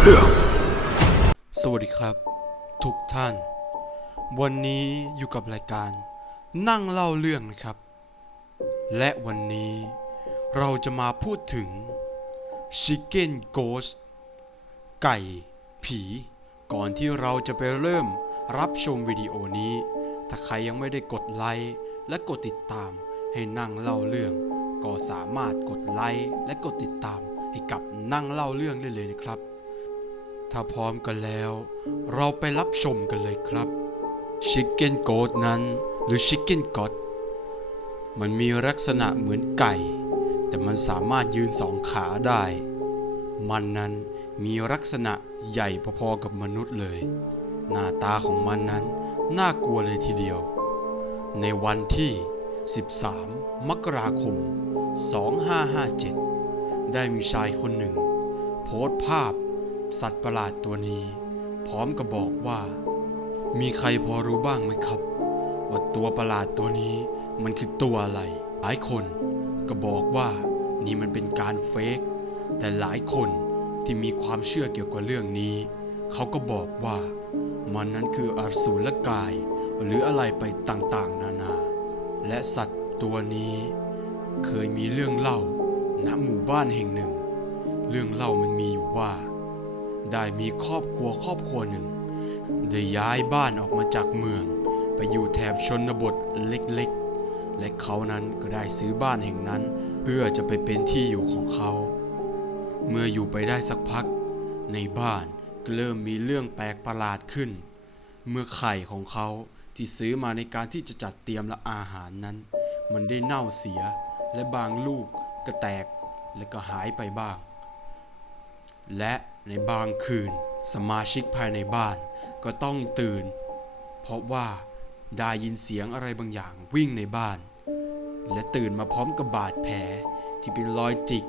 สวัสดีครับ ทุกท่าน วันนี้อยู่กับรายการนั่งเล่าเรื่องนะครับ และวันนี้เราจะมาพูดถึง Chicken Ghost ไก่ผี ก่อนที่เราจะไปเริ่มรับชมวิดีโอนี้ ถ้าใครยังไม่ได้กดไลค์และกดติดตามให้นั่งเล่าเรื่อง ก็สามารถกดไลค์และกดติดตามให้กับนั่งเล่าเรื่องได้เลยนะครับ ถ้าพร้อมกันแล้ว เราไปรับชมกันเลยครับ Chicken Goat นั้น หรือ Chicken God มันมีลักษณะเหมือนไก่ แต่มันสามารถยืนสองขาได้ มันนั้นมีลักษณะใหญ่พอๆกับมนุษย์เลย หน้าตาของมันนั้นน่ากลัวเลยทีเดียว ในวันที่ 13 มกราคม 2557 ได้มีชายคนหนึ่ง โพสต์ภาพ สัตว์ประหลาดตัวนี้ พร้อมกับบอกว่า มีใครพอรู้บ้างไหมครับ ว่าตัวประหลาดตัวนี้มันคือตัวอะไร หลายคนก็บอกว่านี่มันเป็นการเฟกแต่หลายคนที่มีความเชื่อเกี่ยวกับเรื่องนี้ เขาก็บอกว่ามันนั้นคืออสูรกาย หรืออะไรไปต่างๆ นานา และสัตว์ตัวนี้ เคยมีเรื่องเล่าณหมู่บ้านแห่งหนึ่ง เรื่องเล่ามันมีอยู่ว่า ได้มีครอบครัวครอบครัวหนึ่ง ได้ย้ายบ้านออกมาจากเมือง ไปอยู่แถบชนบทเล็กๆ และเขานั้นก็ได้ซื้อบ้านแห่งนั้น เพื่อจะไปเป็นที่อยู่ของเขา เมื่ออยู่ไปได้สักพัก ในบ้านก็เริ่มมีเรื่องแปลกประหลาดขึ้น เมื่อไข่ของเขาที่ซื้อมาในการที่จะจัดเตรียมและอาหารนั้น มันได้เน่าเสียและบางลูกก็แตกและก็หายไปบ้าง และ ในบางคืน สมาชิกภายในบ้านก็ต้องตื่น เพราะว่าได้ยินเสียงอะไรบางอย่างวิ่งในบ้าน และตื่นมาพร้อมกับบาดแผลที่เป็นรอยจิก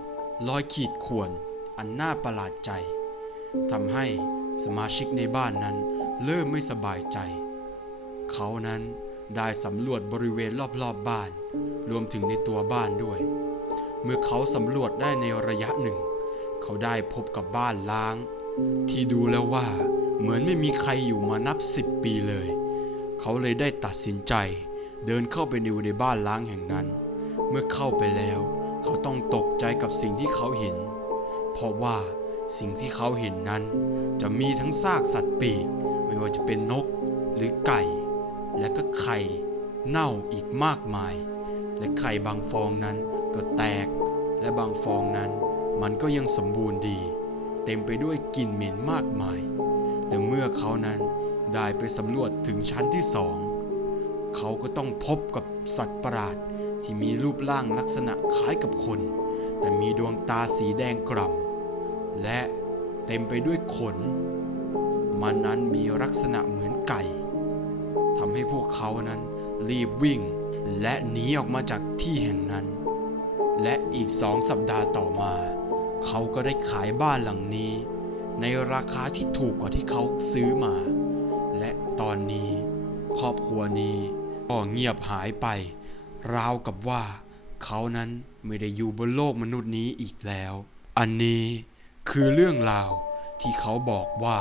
รอยขีดข่วน อันน่าประหลาดใจทำให้สมาชิกในบ้านนั้นเริ่มไม่สบายใจ เขานั้นได้สำรวจบริเวณรอบๆบบ้าน รวมถึงในตัวบ้านด้วย เมื่อเขาสำรวจได้ในระยะหนึ่ง เขาได้พบกับบ้านล้าง ที่ดูแล้วว่าเหมือนไม่มีใครอยู่มานับสิบปีเลย เขาเลยได้ตัดสินใจ เดินเข้าไปดูในบ้านล้างแห่งนั้น เมื่อเข้าไปแล้ว เขาต้องตกใจกับสิ่งที่เขาเห็น เพราะว่าสิ่งที่เขาเห็นนั้น จะมีทั้งซากสัตว์ปีก ไม่ว่าจะเป็นนกหรือไก่ และก็ไข่เน่าอีกมากมาย และไข่บางฟองนั้นก็แตกและบางฟองนั้น มันก็ยังสมบูรณ์ดี เต็มไปด้วยกลิ่นเหม็นมากมาย และเมื่อเขานั้นได้ไปสำรวจถึงชั้นที่สอง เขาก็ต้องพบกับสัตว์ประหลาดที่มีรูปร่างลักษณะคล้ายกับคน แต่มีดวงตาสีแดงกล่ำและเต็มไปด้วยขน มันนั้นมีลักษณะเหมือนไก่ทำให้พวกเขานั้นรีบวิ่ง และหนีออกมาจากที่แห่งนั้น และอีกสองสัปดาห์ต่อมา เขาก็ได้ขายบ้านหลังนี้ ในราคาที่ถูกกว่าที่เขาซื้อมา และตอนนี้ครอบครัวนี้ก็เงียบหายไป ราวกับว่าเขานั้นไม่ได้อยู่บนโลกมนุษย์นี้อีกแล้ว อันนี้คือเรื่องราวที่เขาบอกว่า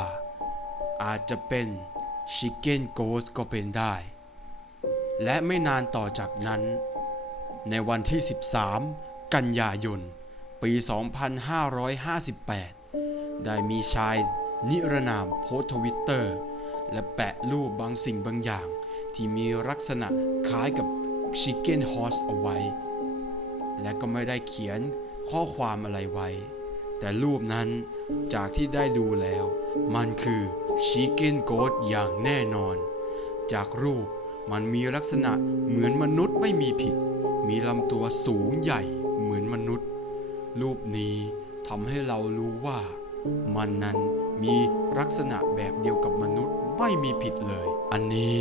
อาจจะเป็นชิคเก้นโกสก็เป็นได้ และไม่นานต่อจากนั้น ในวันที่ 13 กันยายน ปี 2558 ได้มีชายนิรนามโพสทวิตเตอร์ และแปะรูปบางสิ่งบางอย่าง ที่มีลักษณะคล้ายกับ Chicken Horse เอาไว้ และก็ไม่ได้เขียนข้อความอะไรไว้ แต่รูปนั้นจากที่ได้ดูแล้ว มันคือ Chicken Goat อย่างแน่นอน จากรูปมันมีลักษณะเหมือนมนุษย์ไม่มีผิด มีลำตัวสูงใหญ่เหมือนมนุษย์ รูปนี้ทำให้เรารู้ว่า มันนั้นมีลักษณะแบบเดียวกับมนุษย์ไม่มีผิดเลย อันนี้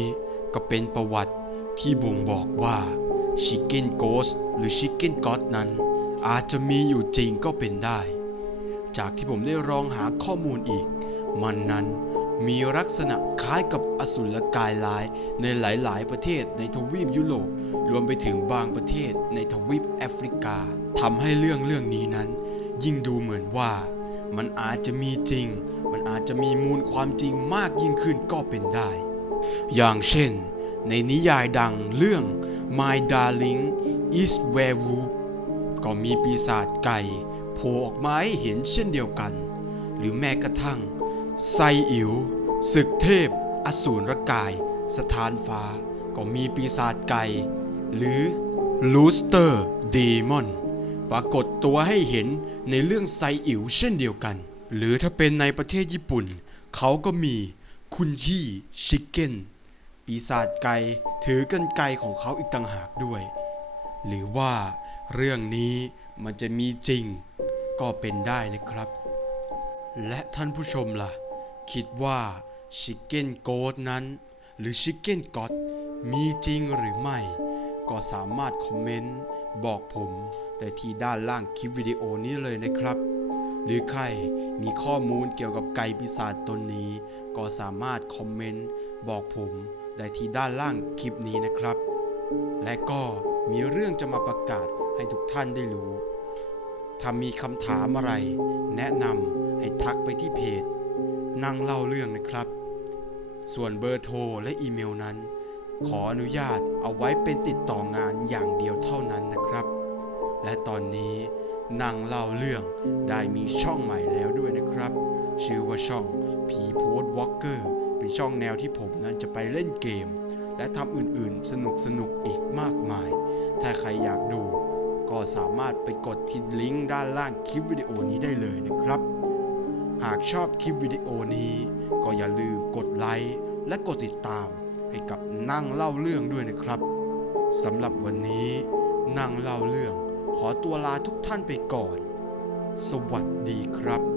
ก็เป็นประวัติที่บ่งบอกว่า Chicken Ghost หรือ Chicken God นั้น อาจจะมีอยู่จริงก็เป็นได้ จากที่ผมได้ลองหาข้อมูลอีก มันนั้น มีลักษณะคล้ายกับอสุรกายร้ายในหลาย ๆ ประเทศในทวีปยุโรปรวมไปถึงบางประเทศในทวีปแอฟริกาทำให้เรื่องเรื่องนี้นั้น ยิ่งดูเหมือนว่า มันอาจจะมีจริง มันอาจจะมีมูลความจริงมากยิ่งขึ้นก็เป็นได้ อย่างเช่น ในนิยายดังเรื่อง My Darling is Werewolf ก็มีปีศาจไก่โผล่ออกมาให้เห็นเช่นเดียวกัน หรือแม้กระทั่ง ไซอิ๋วศึกเทพ อสูรกาย สถานฟ้า ก็มีปีศาจไก่ หรือลูสเตอร์เดมอนปรากฏตัวให้เห็นในเรื่องไซอิ๋วเช่นเดียวกัน หรือถ้าเป็นในประเทศญี่ปุ่น เขาก็มีคุณยี่ชิคเก้นปีศาจไก่ถือกันไกรของเขาอีกต่างหากด้วย หรือว่าเรื่องนี้มันจะมีจริง ก็เป็นได้นะครับ และท่านผู้ชมล่ะ คิดว่าชิคเก้นโกดนั้น หรือชิคเก้นก็อดมีจริงหรือไม่ ก็สามารถคอมเมนต์ บอกผมแต่ที่ด้านล่างคลิปวิดีโอนี้เลยนะครับ หรือใครมีข้อมูลเกี่ยวกับไก่ปีศาจตนนี้ ก็สามารถคอมเมนต์ บอกผมได้ที่ด้านล่างคลิปนี้นะครับ และก็มีเรื่องจะมาประกาศให้ทุกท่านได้รู้ ถ้ามีคำถามอะไร แนะนำให้ทักไปที่เพจ นั่งเล่าเรื่องนะครับ ส่วนเบอร์โทรและอีเมลนั้น ขออนุญาตเอาไว้เป็นติดต่องานอย่างเดียวเท่านั้นนะครับ และตอนนี้นั่งเล่าเรื่องได้มีช่องใหม่แล้วด้วยนะครับ ชื่อว่าช่องผีโพสวอล์กเกอร์เป็นช่องแนวที่ผมนั้นจะไปเล่นเกม และทำอื่นๆ สนุกๆอีกมากมาย ถ้าใครอยากดู ก็สามารถไปกดที่ลิงก์ด้านล่างคลิปวิดีโอนี้ได้เลยนะครับ หากชอบคลิปวิดีโอนี้ ก็อย่าลืมกดไลค์และกดติดตามให้กับนั่งเล่าเรื่องด้วยนะครับสำหรับวันนี้นั่งเล่าเรื่องขอตัวลาทุกท่านไปก่อน สวัสดีครับ